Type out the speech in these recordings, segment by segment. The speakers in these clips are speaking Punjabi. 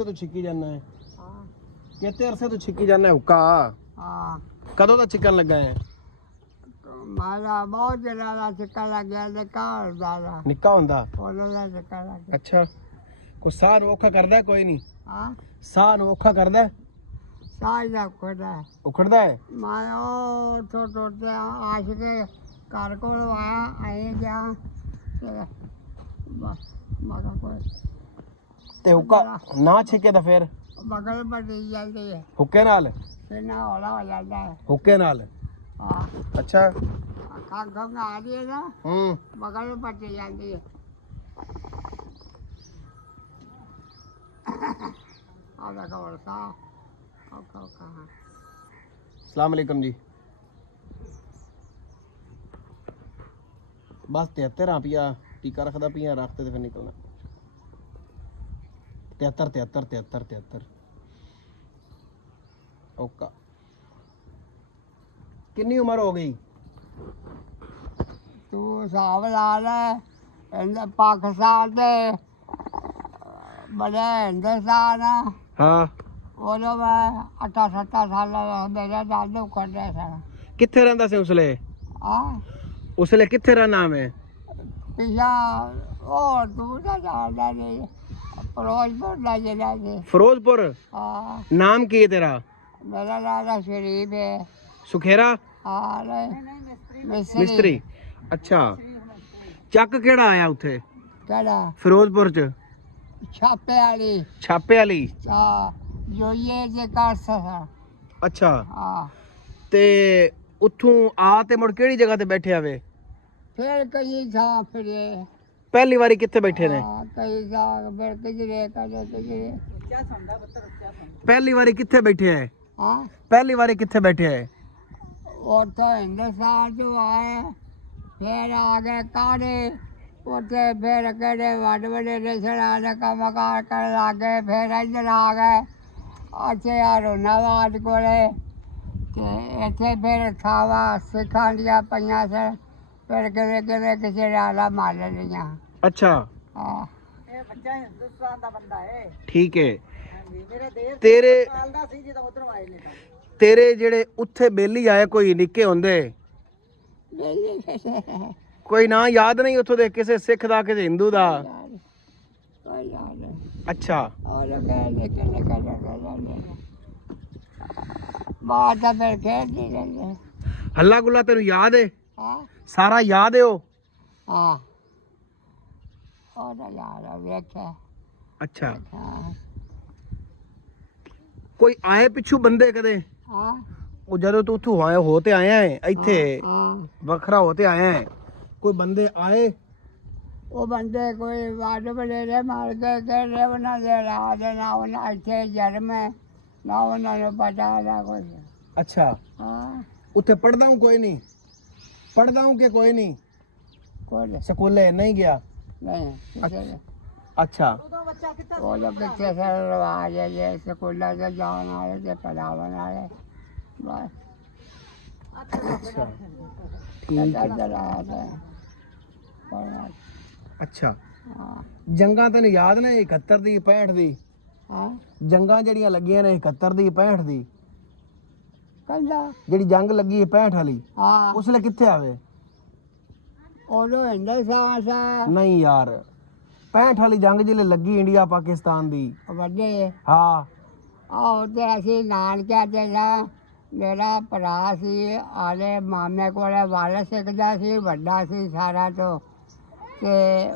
तो छिकी जाना है हाँ कितने अरसे तो छिकी जाना है हुक्का हाँ कदों का चिकन लगा है मारा बहुत ज़्यादा चक्कर लग गया निका ज़्यादा निक्का होंदा बोलो ना चक्कर लग गया अच्छा कोई साह ਨੂੰ ਔਖਾ ਕਰਦਾ ਕੋਈ ਨਹੀਂ हाँ ਸਾਹ ਨੂੰ ਔਖਾ ਕਰਦਾ साई ना खुदा ਉਖੜਦਾ ਹੈ मैं ओ छोटे आश के घर को आया आई गया मगर कोई ਤੇ ਹੁੱਕਾ ਨਾ ਛਿੱਕੇ ਤਾਂ ਫਿਰ बगल पर दी जाती है ਹੁੱਕੇ ਨਾਲ फिर ना हौला हो जाता है ਹੁੱਕੇ ਨਾਲ हाँ ਅੱਛਾ खंग खंग आ रही है ना ਹੂੰ बगल में पट्टी जाती है और देखो वर्षा कहाँ अस्सलाम वालेकुम जी बस 73 आ पिया टीका रखदा पिया रखते तो फिर निकलना 73 ओका कितनी उम्र हो गई तू हिसाब ला ले पाकिस्तान दे बड़े हिंदुस्तान हाँ उदों मैं 68 साल मेरे दादू करते सन कित्थे रहिंदा सी उसले हाँ उसले कित्थे रा नाम है पिछा और दूर का जानता नहीं फिरोजपुर का जिला से फिरोजपुर हाँ नाम की है तेरा मेरा दादा शरीफ है सुखेरा हाँ मिस्त्री अच्छा ਚੱਕ ਕਿਹੜਾ ਆਇਆ ਉੱਥੇ केड़ा ਫਿਰੋਜ਼ਪੁਰ ਚ छापे वाली ਛਾਪੇ ਵਾਲੀ जो ये जे कर सका ਅੱਛਾ हाँ ਤੇ ਉੱਥੋਂ ਆ ਤੇ ਮੁੜ ਕਿਹੜੀ ਜਗ੍ਹਾ ਤੇ ਬੈਠੇ ਆਵੇ फिर कई था फिर ਪਹਿਲੀ ਵਾਰੀ ਕਿੱਥੇ ਬੈਠੇ ਨੇ हाँ कई था फिर किजरे किजरे ਪਹਿਲੀ ਵਾਰੀ ਕਿੱਥੇ ਬੈਠੇ ਹੈ हाँ ਪਹਿਲੀ ਵਾਰੀ ਕਿੱਥੇ ਬੈਠੇ ਹੈ और तो हिंदुस्तान जो आए फिर आगे काड़े उठे फिर कड़े बड़े बड़े रिश्तेदार का मकान कर लागे फिर इधर आ गए अच्छे यार नवाज कोले इतने फिर खावा सिखा लिया पइया से फिर किधरे किधरे किसी आला मार लिया ਅੱਛਾ हाँ ਬੱਚਾ ਹਿੰਦੁਸਤਾਨ ਦਾ ਬੰਦਾ ਹੈ ਠੀਕ ਹੈ ਮੇਰੇ ਦੇਰ ਤੇਰੇ ਸਾਲ ਦਾ ਸੀ ਜਦੋਂ ਉਧਰੋਂ ਆਏ ਨੇ ਤਾਂ ਤੇਰੇ ਜਿਹੜੇ ਉੱਥੇ ਬੇਲੀ ਆਏ ਕੋਈ ਨਿੱਕੇ ਹੁੰਦੇ ਕੋਈ ਨਾਂ ਯਾਦ ਨਹੀਂ ਉੱਥੋਂ ਦੇ ਕਿਸੇ ਸਿੱਖ ਦਾ ਕਿਸੇ ਹਿੰਦੂ ਦਾ ਅੱਛਾ और बात फिर खेलती रही ਹੱਲਾ ਗੁੱਲਾ ਤੈਨੂੰ ਯਾਦ ਹੈ हाँ ਸਾਰਾ ਯਾਦ ਹੈ ਉਹ हाँ और यार वेखे ਅੱਛਾ हाँ ਕੋਈ ਆਏ ਪਿੱਛੂ ਬੰਦੇ ਕਦੇ हाँ ਉਹ ਜਦੋਂ ਤੂੰ ਉੱਥੋਂ ਆਇਆ ਹੋ ਤੇ ਆਇਆ ਹੈ ਇੱਥੇ हाँ ਵੱਖਰਾ ਹੋ ਤੇ ਆਇਆ ਹੈ ਕੋਈ ਬੰਦੇ ਆਏ वो बंदे कोई वाद बड़े मार के रे बना दे रहा दे ना उन्हें अच्छे जर में ना उन्होंने पता था कुछ ਅੱਛਾ हाँ ਉੱਥੇ ਪੜਦਾ ਹੂੰ ਕੋਈ ਨਹੀਂ ਪੜਦਾ ਹੂੰ ਕਿ ਕੋਈ ਨਹੀਂ कोई ਸਕੂਲੇ ਨਹੀਂ ਗਿਆ नहीं किसी ने। ਅੱਛਾ ਉਦੋਂ ਬੱਚਾ ਕਿੱਥੇ वो लोग कितने से रिवाज है ये स्कूल से जान आ रहे थे पढ़ावन आ रहे बस ਅੱਛਾ ਠੀਕ ਹੈ इधर आया था पढ़ना ਅੱਛਾ हाँ ਜੰਗਾਂ ਤੈਨੂੰ ਯਾਦ ਨੇ 71 ਦੀ 65 ਦੀ हाँ ਜੰਗਾਂ ਜਿਹੜੀਆਂ ਲੱਗੀਆਂ ਨੇ 71 ਦੀ 65 ਦੀ कंधा ਜਿਹੜੀ ਜੰਗ ਲੱਗੀ 65 ਵਾਲੀ हाँ ਉਸ ਵੇਲੇ ਕਿੱਥੇ ਆਵੇ ओलो हिंदुस्तान से ਨਹੀਂ ਯਾਰ 65 ਵਾਲੀ ਜੰਗ ਜਿਹੜੇ ਲੱਗੀ ਇੰਡੀਆ ਪਾਕਿਸਤਾਨ ਦੀ ਵੱਡੇ ਹਾਂ ਆਹ ਤੇ ਅਸੀਂ ਨਾਨਕਿਆਂ ਤੇ ਨਾ ਮੇਰਾ ਭਰਾ ਸੀ ਆਲੇ ਮਾਮੇ ਕੋਲੇ ਵਾਲ ਸਿੱਖਦਾ ਸੀ ਵੱਡਾ ਸੀ ਸਾਰਾ ਤੋਂ ਤੇ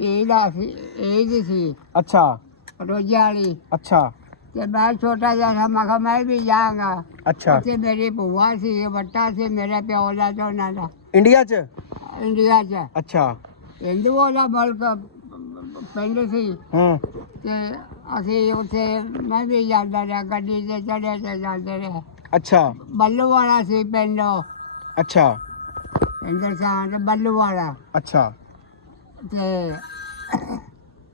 ਈਦ ਸੀ ਅੱਛਾ ਰੋਜ਼ੇ ਵਾਲੀ ਅੱਛਾ ਤੇ ਮੈਂ ਛੋਟਾ ਜਿਹਾ ਸੀ ਮੈਂ ਕਿਹਾ ਮੈਂ ਵੀ ਜਾਵਾਂਗਾ ਅੱਛਾ ਉੱਥੇ ਮੇਰੀ ਭੂਆ ਸੀ ਵੱਡਾ ਸੀ ਮੇਰੇ ਪਿਓ ਦਾ ਤੇ ਉਹਨਾਂ ਦਾ ਇੰਡੀਆ 'ਚ ਇੰਡੀਆ 'ਚ ਅੱਛਾ ਹਿੰਦੂਆਂ ਦਾ ਮੁਲਕ ਪਿੰਡ ਸੀ ਹੂੰ ਤੇ ਅਸੀਂ ਉੱਥੇ ਮੈਂ ਵੀ ਜਾਂਦਾ ਰਿਹਾ ਗੱਡੀ ਤੇ ਚੜ੍ਹੇ ਤੇ ਜਾਂਦੇ ਰਹੇ ਅੱਛਾ ਬੱਲੂ ਵਾਲਾ ਸੀ ਪਿੰਡ ਅੱਛਾ ਹਿੰਦੁਸਤਾਨ ਬੱਲੂ ਵਾਲਾ ਅੱਛਾ ਤੇ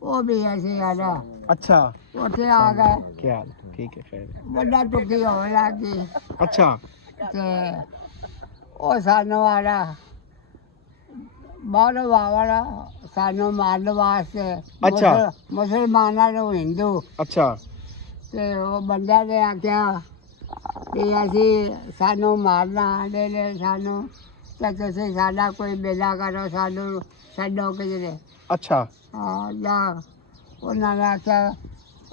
ਉਹ ਵੀ ਅਸੀਂ ਆਇਆ ਅੱਛਾ ਉੱਥੇ ਆ ਗਏ ਕੀ ਹਾਲ ਠੀਕ ਹੈ ਖੈਰ ਵੱਡਾ ਟੁੱਕੀ ਹੋਣ ਲੱਗ ਗਈ ਅੱਛਾ ਤੇ ਉਹ ਸਾਨੂੰ ਆਇਆ ਬਹੁਤ ਵਾਵਰ ਸਾਨੂੰ ਮਾਰਨ ਵਾਸਤੇ ਅੱਛਾ। ਮੁਸਲਮਾਨਾਂ ਨੂੰ ਹਿੰਦੂ ਅੱਛਾ ਤੇ ਉਹ ਬੰਦਾ ਨੇ ਆਖਿਆ ਵੀ ਅਸੀਂ ਸਾਨੂੰ ਮਾਰਨਾ ਦੇ ਲੈ ਸਾਨੂੰ ਤੇ ਤੁਸੀਂ ਸਾਡਾ ਕੋਈ ਬੇਲਾ ਕਰੋ ਸਾਨੂੰ ਛੱਡੋ ਕਿਧਰੇ ਅੱਛਾ ਹਾਂ ਜਾਂ ਉਹਨਾਂ ਨੇ ਆਖਿਆ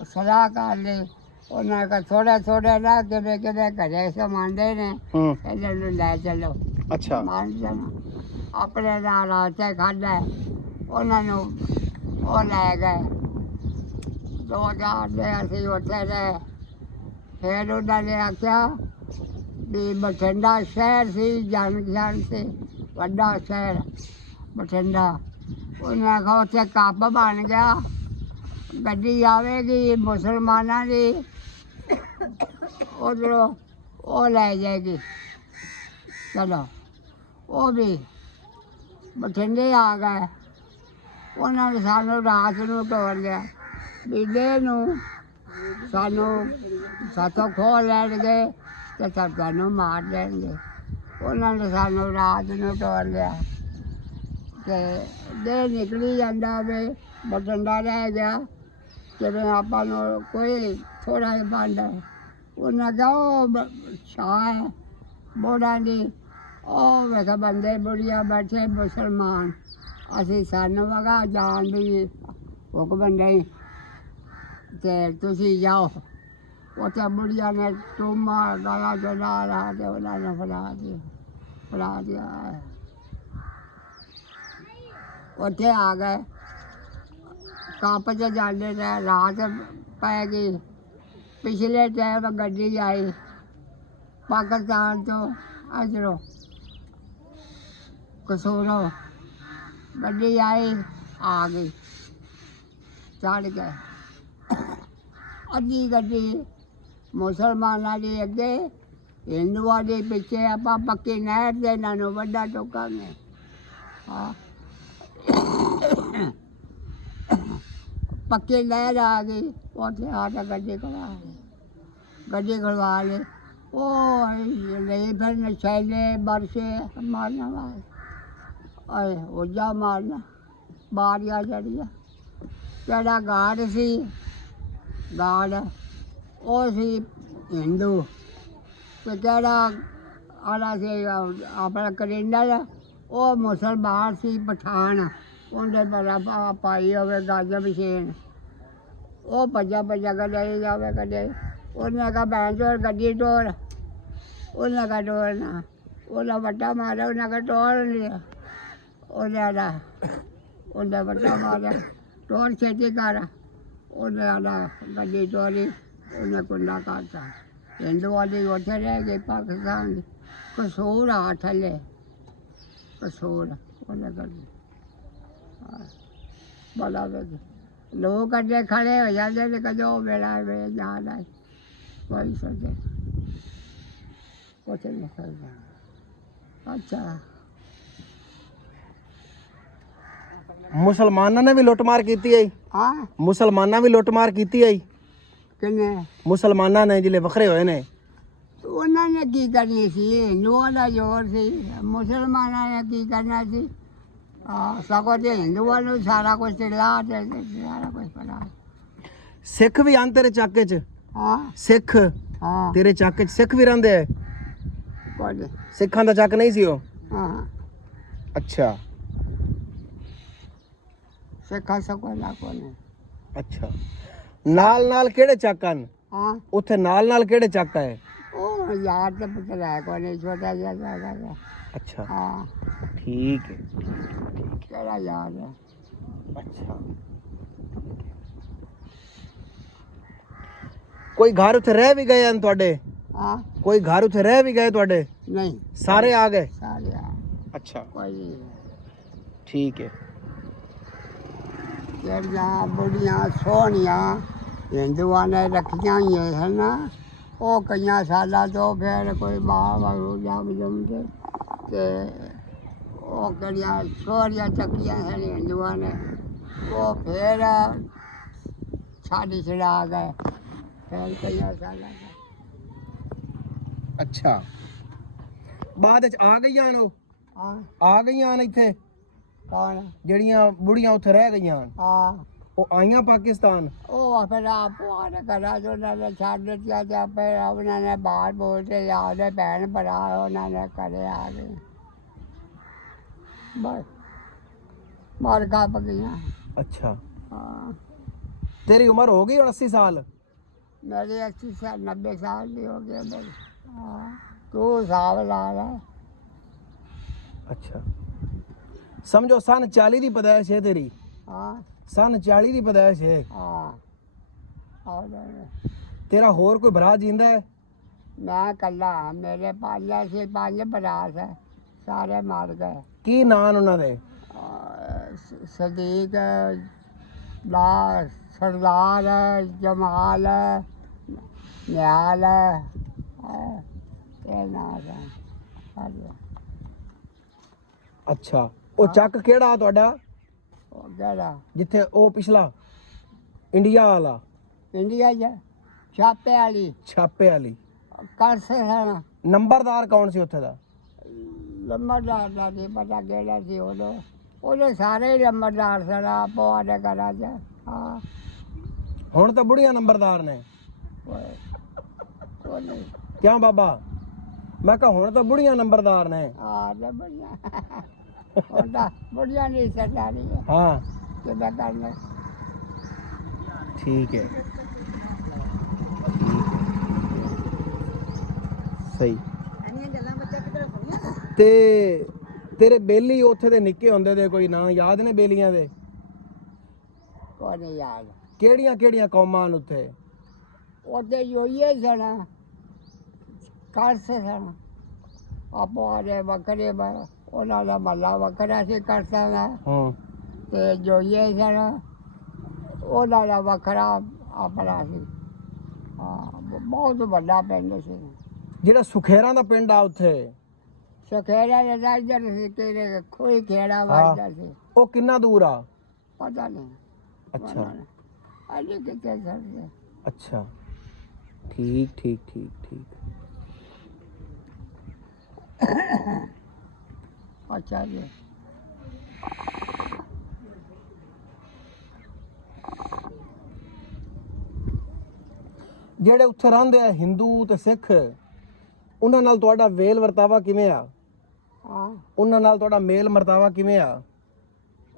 ਸਲਾਹ ਕਰ ਲਈ ਉਹਨਾਂ ਕਾ ਥੋੜਾ ਥੋੜਾ ਨਾ ਕਿਤੇ ਕਿਤੇ ਘਰੇ ਸਮਾਉਂਦੇ ਨੇ ਹੂੰ ਇਹਨਾਂ ਨੂੰ ਲੈ ਚੱਲੋ ਅੱਛਾ ਮੰਨ ਜਾਣਾ ਆਪਣੇ ਨਾਲ ਆਟੇ ਖਾਧਾ ਉਹਨਾਂ ਨੂੰ ਉਹ ਲੈ ਗਏ 2 ਦਿਨ ਅਸੀਂ ਉੱਥੇ ਰਹੇ ਫਿਰ ਉਹਨਾਂ ਨੇ ਆਖਿਆ ਵੀ ਬਠਿੰਡਾ ਸ਼ਹਿਰ ਸੀ ਜਾਣ ਸੀ ਵੱਡਾ ਸ਼ਹਿਰ ਬਠਿੰਡਾ ਉਹਨਾਂ ਆਖਿਆ ਉੱਥੇ ਕੱਪ ਬਣ ਗਿਆ ਗੱਡੀ ਆਵੇਗੀ ਮੁਸਲਮਾਨਾਂ ਦੀ ਉਧਰੋਂ ਉਹ ਲੈ ਜਾਏਗੀ ਚਲੋ ਉਹ ਵੀ ਬਠਿੰਡੇ ਆ ਗਏ ਉਹਨਾਂ ਨੇ ਸਾਨੂੰ ਰਾਤ ਨੂੰ ਤੋੜ ਲਿਆ ਵੀਲੇ ਨੂੰ ਸਾਨੂੰ ਸਾਥੋਂ ਖੋਹ ਲੈਣਗੇ ਤੇ ਸਾਨੂੰ ਮਾਰ ਦੇਣਗੇ ਉਹਨਾਂ ਨੇ ਸਾਨੂੰ ਰਾਤ ਨੂੰ ਤੋੜ ਲਿਆ ਤੇ ਦੇ ਨਿਕਲੀ ਜਾਂਦਾ ਵੇ ਬਠਿੰਡਾ ਰਹਿ ਗਿਆ ਜਿਵੇਂ ਆਪਾਂ ਨੂੰ ਕੋਈ ਥੋੜਾ ਜਿਹਾ ਭਾਂਡਾ ਉਹਨਾਂ ਕਿਹਾ ਉਹ ਸ਼ਾਹ ਬੋੜਾਂ ਦੀ ਉਹ ਵੇਖ ਬੰਦੇ ਬੁੜੀਆਂ ਬੈਠੇ ਮੁਸਲਮਾਨ ਅਸੀਂ ਸਾਨੂੰ ਵਗਾ ਜਾਣ ਦੀ ਹੁਕਮ ਨਹੀਂ ਤੇ ਤੁਸੀਂ ਜਾਓ ਉੱਥੇ ਬੁੜੀਆਂ ਨੇ ਟੂਮਾ ਗਲਾ ਜਲਾ ਲਾ ਕੇ ਉਹਨਾਂ ਨੇ ਫੜਾ ਦਿਆ ਉੱਥੇ ਆ ਗਏ ਕੱਪ 'ਚ ਜਾਂਦੇ ਨੇ ਰਾਤ ਪੈ ਗਈ ਪਿਛਲੇ ਟਾਈਮ ਗੱਡੀ ਆਈ ਪਾਕਿਸਤਾਨ ਤੋਂ ਇੱਧਰੋਂ ਕਸੂਰੋਂ ਗੱਡੀ ਆਈ ਆ ਗਈ ਚੜ੍ਹ ਗਏ ਅੱਧੀ ਗੱਡੀ ਮੁਸਲਮਾਨਾਂ ਦੀ ਅੱਗੇ ਹਿੰਦੂਆਂ ਦੇ ਪਿੱਛੇ ਆਪਾਂ ਪੱਕੀ ਨਹਿਰ ਦੇ ਇਹਨਾਂ ਨੂੰ ਵੱਡਾ ਟੋਕਾਂਗੇ ਹਾਂ ਪੱਕੀ ਨਹਿਰ ਆ ਗਈ ਉੱਥੇ ਆ ਕੇ ਗੱਡੀ ਖੜਵਾ ਲਈ ਉਹ ਨਹੀਂ ਫਿਰ ਨਸ਼ੈਲੇ ਬਰਸੇ ਮਾਰਨਾ ਵਾਲੇ ਆਏ ਉਹਜਾ ਮਾਰਨਾ ਬਾਰੀਆਂ ਜੜੀਆਂ ਜਿਹੜਾ ਗਾਰਡ ਸੀ ਗਾਰਡ ਉਹ ਸੀ ਹਿੰਦੂ ਤੇ ਜਿਹੜਾ ਆਲਾ ਸੀ ਆਪਣਾ ਕਰਿੰਦਾ ਉਹ ਮੁਸਲਮਾਨ ਸੀ ਪਠਾਨ ਉਹਦੇ ਬੜਾ ਪਾਈ ਹੋਵੇ ਗਾਜਾ ਮਸ਼ੀਨ ਉਹ ਭੱਜਾ ਕਦੇ ਜਾਵੇ ਕਦੇ ਉਹਨੇ ਕਹਾ ਭੈਣ ਚੋਰ ਗੱਡੀ ਟੋਰ ਉਹਨੇ ਕਹਾ ਟੋਰਨਾ ਉਹਦਾ ਵੱਡਾ ਮਾਰਿਆ ਉਹਨੇ ਕਹਾ ਟੋਰ ਲਿਆ ਉਹਦਾ ਵੱਡਾ ਮਾਰਿਆ ਟੋਰ ਛੇਤੀ ਕਰ ਉਹਨੇ ਆਲਾ ਗੱਡੀ ਟੋਰੀ ਉਹਨੇ ਕੁੰਡਾ ਕਰਤਾ ਹਿੰਦੂ ਵਾਲੀ ਉੱਥੇ ਰਹਿ ਗਈ ਪਾਕਿਸਤਾਨ ਦੀ ਕਸੂਰ ਆ ਥੱਲੇ ਕਸੂਰ ਉਹਨੇ ਗੱਡੀ ਬੜਾ ਵੇ ਲੋਕ ਅੱਗੇ ਖੜੇ ਹੋ ਜਾਂਦੇ ਨੇ ਕਦੋਂ ਵੇਲਾ ਵੇ ਜਾਣਾ ਕੋਈ ਸੋਚੇ ਕੁਛ ਨਹੀਂ ਕਰਦਾ ਅੱਛਾ ਮੁਸਲਮਾਨਾਂ ਨੇ ਵੀ ਲੁੱਟਮਾਰ ਕੀਤੀ ਹੈ ਹਾਂ ਮੁਸਲਮਾਨਾਂ ਵੀ ਲੁੱਟਮਾਰ ਕੀਤੀ ਹੈ ਕਿੰਨੇ ਮੁਸਲਮਾਨਾਂ ਨੇ ਜਿਹੜੇ ਵੱਖਰੇ ਹੋਏ ਨੇ ਉਹਨਾਂ ਨੇ ਕੀ ਕਰਨੀ ਸੀ ਹਿੰਦੂਆਂ ਦਾ ਜ਼ੋਰ ਸੀ ਮੁਸਲਮਾਨਾਂ ਨੇ ਕੀ ਕਰਨਾ ਸੀ ਸਗੋਂ ਦੇ ਹਿੰਦੂਆਂ ਨੂੰ ਸਾਰਾ ਕੁਝ ਲਾ ਤੇ ਸਾਰਾ ਕੁਝ ਪੜਾ ਸਿੱਖ ਵੀ ਆਂ ਤੇਰੇ ਚਾਕੇ 'ਚ ਹਾਂ ਸਿੱਖ ਹਾਂ ਤੇਰੇ ਚਾਕੇ 'ਚ ਸਿੱਖ ਵੀ ਰਹਿੰਦੇ ਆ ਕੋਈ ਸਿੱਖਾਂ ਦਾ ਚੱਕ ਨਹੀਂ ਸੀ ਉਹ ਹਾਂ ਅੱਛਾ ਸਿੱਖਾਂ ਸਗੋਂ ਲਾ ਕੋਨੇ ਅੱਛਾ ਨਾਲ ਕਿਹੜੇ ਚੱਕ ਹਨ ਹਾਂ ਉੱਥੇ ਨਾਲ ਕਿਹੜੇ ਚੱਕ ਹੈ ਉਹ ਯਾਦ ਤੇ ਪੁੱਤਰ ਹੈ ਕੋਨੇ ਛੋਟਾ ਜਿਹਾ ਜਾਗਾ ਅੱਛਾ ਹਾਂ ਠੀਕ ਹੈ ਕਿਹੜਾ ਯਾਦ ਹੈ ਅੱਛਾ ਕੋਈ ਘਰ ਉੱਥੇ ਰਹਿ ਵੀ ਗਏ ਹਨ ਤੁਹਾਡੇ ਹਾਂ ਕੋਈ ਘਰ ਉੱਥੇ ਰਹਿ ਵੀ ਗਏ ਤੁਹਾਡੇ ਨਹੀਂ ਸਾਰੇ ਆ ਗਏ ਸਾਰੇ ਆ ਅੱਛਾ ਕੋਈ ਨਹੀਂ ਠੀਕ ਹੈ ਜਿਹੜੀਆਂ ਬੁੜੀਆਂ ਸੋਹਣੀਆਂ ਹਿੰਦੂਆਂ ਨੇ ਰੱਖੀਆਂ ਹੋਈਆਂ ਹਨ ਨਾ ਉਹ ਕਈਆਂ ਸਾਲਾਂ ਤੋਂ ਫਿਰ ਕੋਈ ਬਾਹਰ ਵਾਲੂ ਜੰਮ ਕੇ ਤੇ ਉਹ ਕਿਹੜੀਆਂ ਸੋਹਣੀਆਂ ਚੱਕੀਆਂ ਹਨ ਹਿੰਦੂਆਂ ਨੇ ਉਹ ਫਿਰ ਛੜਾ ਗਏ ਫਿਰ ਕਈਆਂ ਸਾਲਾਂ ਤੋਂ ਅੱਛਾ ਬਾਅਦ ਵਿੱਚ ਆ ਗਈਆਂ ਉਹ ਹਾਂ ਆ ਗਈਆਂ ਨੇ ਇੱਥੇ ਕੌਣ? ਜਿਹੜੀਆਂ ਬੁੜੀਆਂ ਉੱਥੇ ਰਹਿ ਗਈਆਂ ਹਾਂ ਉਹ ਆਈਆਂ ਪਾਕਿਸਤਾਨ? ਉਹ ਫਿਰ ਆਪ ਆਨੇ ਕਰਾ ਜੋ ਉਹਨਾਂ ਨੇ ਛੱਡ ਦਿੱਤਾ ਤੇ ਆਪੇ ਉਹਨਾਂ ਨੇ ਬਾਹਰ ਬੋਲਦੇ ਆਉਦੇ ਭੈਣ ਭਰਾ ਉਹਨਾਂ ਨੇ ਕਰੇ ਆ ਗਏ ਬਸ ਮਰ ਗੱਪ ਗਈਆਂ। ਅੱਛਾ, ਹਾਂ ਤੇਰੀ ਉਮਰ ਹੋ ਗਈ ਹੁਣ 80 ਸਾਲ? मेरी 80 साल 90 साल भी हो गए मेरे। हाँ तू हिसाब ला ला। ਅੱਛਾ, ਸਮਝੋ ਸਨ 40 ਦੀ ਪੈਦਾਇਸ਼ ਹੈ ਤੇਰੀ? हाँ ਸਨ 40 ਦੀ ਪੈਦਾਇਸ਼ ਹੈ। हाँ और ਤੇਰਾ ਹੋਰ ਕੋਈ ਭਰਾ ਜਿੰਦਾ ਹੈ? मैं कल्ला हाँ, मेरे पांच बरात है सारे मर गए। ਕੀ ਨਾਂ ਉਹਨਾਂ ਦੇ? सदीक ला सरदार है जमाल है निहाल है ये नाम है सारे। ਅੱਛਾ, ਉਹ ਚੱਕ ਕਿਹੜਾ ਤੁਹਾਡਾ वो केड़ा ਜਿੱਥੇ ਉਹ ਪਿਛਲਾ ਇੰਡੀਆ ਵਾਲਾ इंडिया च छापे वाली ਛਾਪੇ ਵਾਲੀ? कर से सन ਨੰਬਰਦਾਰ ਕੌਣ ਸੀ ਉੱਥੇ ਦਾ? लम्बरदार का नहीं पता केड़ा सी ਉਹਦੇ ਸਾਰੇ ਹੀ ਲੰਬਰਦਾਰ ਸਨ ਆਪੋ ਆਡੇ ਘਰਾਂ 'ਚ। ਹਾਂ ਹੁਣ ਤਾਂ ਬੁੜੀਆਂ ਨੰਬਰਦਾਰ ਨੇ। ਉਹ ਨਹੀਂ ਕਿਉਂ ਬਾਬਾ? ਮੈਂ ਕਿਹਾ ਹੁਣ ਤਾਂ ਬੁੜੀਆਂ ਨੰਬਰਦਾਰ ਨੇ। ਹਾਂ ਤੇ ਬੜੀਆਂ ਉਹਦਾ ਬੜੀਆਂ ਨਹੀਂ ਸਰਦਾਰੀ ਹੈ ਹਾਂ ਕਿਵੇਂ ਕਰਨਾ। ਠੀਕ ਹੈ, ਸਹੀ। ਇੰਨੀਆਂ ਗੱਲਾਂ ਬੱਚਾ ਕਿਧਰ ਸੁਣੀਆਂ? ਤੇ ਤੇਰੇ ਬੇਲੀ ਉੱਥੇ ਦੇ ਨਿੱਕੇ ਹੁੰਦੇ ਦੇ ਕੋਈ ਨਾਂ ਯਾਦ ਨੇ ਬੇਲੀਆਂ ਦੇ? ਕੋਈ ਨਹੀਂ ਯਾਦ। ਕਿਹੜੀਆਂ ਕਿਹੜੀਆਂ ਕੌਮਾਂ ਨੇ ਉੱਥੇ? ਉਹਦੇ ਯੋਈਏ ਸਨ ਕਰਸ ਸਨ ਆਪੋ ਆਡੇ ਵੱਖਰੇ ਉਹਨਾਂ ਦਾ ਮੱਲਾ ਵੱਖਰਾ ਸੀ ਕਰਸਾਂ ਦਾ ਹਾਂ ਤੇ ਜੋਈਏ ਸਨ ਉਹਨਾਂ ਦਾ ਵੱਖਰਾ ਆਪਣਾ ਸੀ। ਹਾਂ ਬਹੁਤ ਵੱਡਾ ਪਿੰਡ ਸੀ। ਜਿਹੜਾ ਸੁਖੇਰਾਂ ਦਾ ਪਿੰਡ ਆ ਉੱਥੇ, ਸਖੇੜਾ ਦੇ ਰਾਜਰ ਸੀ ਤੇਰੇ ਕੋਈ ਖੇੜਾ ਵੱਜਦਾ ਸੀ। ਉਹ ਕਿੰਨਾ ਦੂਰ ਆ? ਪਤਾ ਨਹੀਂ। ਅੱਛਾ ਅਜੇ ਕਿੱਥੇ ਸਕਦੇ। ਅੱਛਾ, ਠੀਕ ਠੀਕ ਠੀਕ ਠੀਕ। ਅੱਛਾ ਜੀ ਜਿਹੜੇ ਉੱਥੇ ਰਹਿੰਦੇ ਆ ਹਿੰਦੂ ਤੇ ਸਿੱਖ, ਉਹਨਾਂ ਨਾਲ ਤੁਹਾਡਾ ਵੇਲ ਵਰਤਾਵਾ ਕਿਵੇਂ ਆ? ਹਾਂ ਉਹਨਾਂ ਨਾਲ ਤੁਹਾਡਾ ਮੇਲ ਮਰਤਾਵਾ ਕਿਵੇਂ ਆ?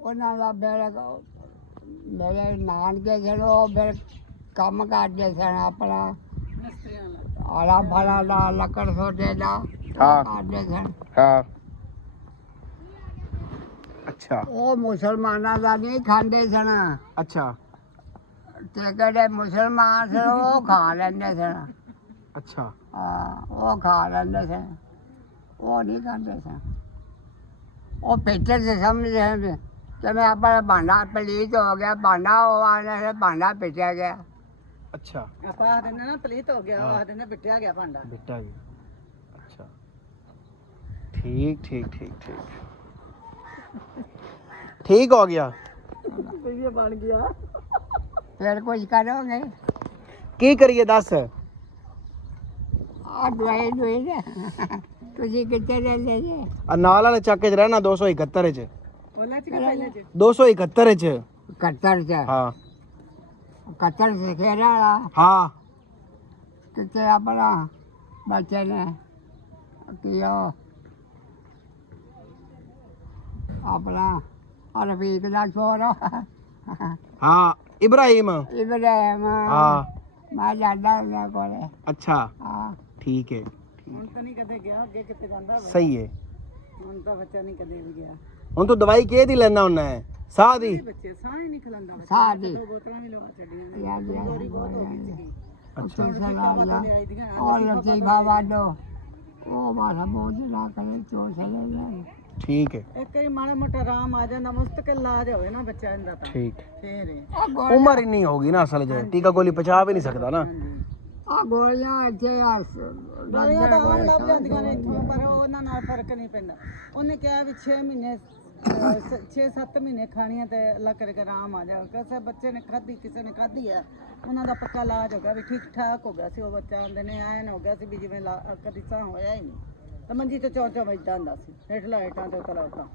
ਉਹਨਾਂ ਦਾ ਮੇਰੇ ਨਾਨਕੇ ਸਨ ਉਹ ਫਿਰ ਕੰਮ ਕਰਦੇ ਸਨ ਆਪਣਾ ਆਲਾ ਫਾਲਾ ਦਾ ਲੱਕੜ ਸੋਟੇ ਦਾ ਹਾਂ। ਕਰਦੇ ਸਨ। ਹਾਂ ਅੱਛਾ ਉਹ ਮੁਸਲਮਾਨਾਂ ਦਾ ਨਹੀਂ ਖਾਂਦੇ ਸਨ ਅੱਛਾ ਤੇ ਕਿਹੜੇ ਮੁਸਲਮਾਨ ਸਨ ਉਹ ਖਾ ਲੈਂਦੇ ਸਨ। ਅੱਛਾ ਹਾਂ ਉਹ ਖਾ ਲੈਂਦੇ ਸਨ ਉਹ ਨਹੀਂ ਖਾਂਦੇ ਸਨ। ਉਹ ਪੇਟੇ से ਸਮਝਦੇ ਕਿ ਮੈਂ ਆਪਣਾ ਭਾਂਡਾ ਪਲੀਤ ਹੋ ਗਿਆ ਭਾਂਡਾ ਉਹ ਆਨੇ ਭਾਂਡਾ ਪਿੱਟਿਆ ਗਿਆ। ਅੱਛਾ ਆਪਾਂ ਆਖ ਦਿੰਦੇ ਨਾ ਪਲੀਤ ਹੋ ਗਿਆ, ਆਖ ਦਿੰਦੇ ਬਿੱਟਿਆ ਗਿਆ ਭਾਂਡਾ। ਬਿੱਟਾ ਜੀ, ਅੱਛਾ ਠੀਕ ਠੀਕ ਠੀਕ ਠੀਕ ਠੀਕ ਹੋ ਗਿਆ। ਇਹ ਬਣ ਗਿਆ। ਫਿਰ ਕੁਝ ਕਰੋਗੇ ਕੀ ਕਰੀਏ ਦੱਸ? ਆ ਦਵਾਈ ਦਵਾਈ ਨੇ ਤੁਸੀਂ ਕਿੱਥੇ ਲੈ ਲੈ ਜੇ ਆ ਨਾਲ ਵਾਲੇ ਚੱਕੇ 'ਚ ਰਹਿਣਾ 271 'ਚ। ਉਹਨਾਂ ਚ ਕੀ ਪਹਿਲੇ ਚ 271 'ਚ। ਕੱਤਰ ਚ ਹਾਂ ਕੱਤਰ ਸਿਖੇ ਵਾਲਾ ਹਾਂ ਕਿਤੇ ਆਪਣਾ ਬੱਚੇ ਨੇ ਕੀ ਉਹ ਆਪਣਾ ਰਫੀਕ ਦਾ ਛੋਰਾ ਹਾਂ ਇਬਰਾਹੀਮ। ਇਬਰਾਹਿਮ ਹਾਂ ਮੈਂ ਜਾਂਦਾ ਉਹਨਾਂ ਕੋਲੇ। ਅੱਛਾ ਹਾਂ ਠੀਕ ਹੈ, ਹੁਣ ਤਾਂ ਨਹੀਂ ਕਦੇ ਗਿਆ, ਅੱਗੇ ਕਿਤੇ ਜਾਂਦਾ ਵਾ। ਸਹੀ ਹੈ। ਹੁਣ ਤਾਂ ਬੱਚਾ ਨਹੀਂ ਕਦੇ ਵੀ ਗਿਆ। ਹੁਣ ਤੂੰ ਦਵਾਈ ਕਿਹਦੀ ਲੈਣਾ ਹੁੰਦਾ ਹੈ? ਸਾਹ ਦੀ? ਬੱਚੇ ਸਾਹ ਹੀ ਨਹੀਂ ਖਲਾਉਂਦਾ ਬੱਚਾ। ਸਾਡੀ ਦੋ ਬੋਤਲਾਂ ਵੀ ਲਵਾ ਛੱਡੀਆਂ ਨੇ। ਯਾਦ ਗੋਰੀ ਬਹੁਤ ਹੋ ਗਈ ਸੀਗੀ। ਅੱਛਾ ਲਿਆਈ ਦੀਆਂ और लतीफा वाडो वो माथा बोझ ना करे चोर चले जाए। ਠੀਕ ਹੈ ਇੱਕ ਵਾਰੀ ਮਾੜਾ ਮੋਟਾ ਆਰਾਮ ਆ ਜਾਂਦਾ, ਮੁਸਤਕਿਲ ਇਲਾਜ ਹੋਵੇ ਨਾ ਬੱਚਾ ਇਹਦਾ ਤਾਂ ਠੀਕ। ਫੇਰ ਏ। ਉਮਰ ਇੰਨੀ ਹੋ ਗਈ ਨਾ ਅਸਲ 'ਚ ਟੀਕਾ ਗੋਲੀ ਪਚਾ ਵੀ ਨਹੀਂ ਸਕਦਾ ਨਾ। आ गोलियां अच्छे ਗੋਲੀਆਂ ਤਾਂ ਆਮ ਲੱਭ ਜਾਂਦੀਆਂ ਨੇ ਇੱਥੋਂ, ਪਰ ਉਹਨਾਂ ਨਾਲ ਫਰਕ ਨਹੀਂ ਪੈਂਦਾ। ਉਹਨੇ ਕਿਹਾ ਵੀ 6 ਮਹੀਨੇ 6-7 ਮਹੀਨੇ ਖਾਣੀਆਂ ਤੇ ਅੱਲਾ ਕਰੇ ਆਰਾਮ ਆ ਜਾਵੇ। ਕਿਸੇ ਬੱਚੇ ਨੇ ਖਾਧੀ, ਕਿਸੇ ਨੇ ਖਾਧੀ ਆ, ਉਹਨਾਂ ਦਾ ਪੱਕਾ ਇਲਾਜ ਹੋ ਗਿਆ ਵੀ ਠੀਕ ਠਾਕ ਹੋ ਗਿਆ ਸੀ। ਉਹ ਬੱਚਾ ਆਂਦੇ ਨੇ ਐਨ ਹੋ ਗਿਆ ਸੀ ਵੀ ਜਿਵੇਂ ਕਦੀ ਸਾਹ ਹੋਇਆ ਹੀ ਨਹੀਂ। ਤਾਂ ਮੰਜੀ ਤੇ ਚੌਂ ਚੌਂ ਵੱਜਦਾ ਹੁੰਦਾ ਸੀ, ਹੇਠਲਾ ਹੇਠਾਂ ਤੇ ਉਤਲਾ ਉਤਾਂ।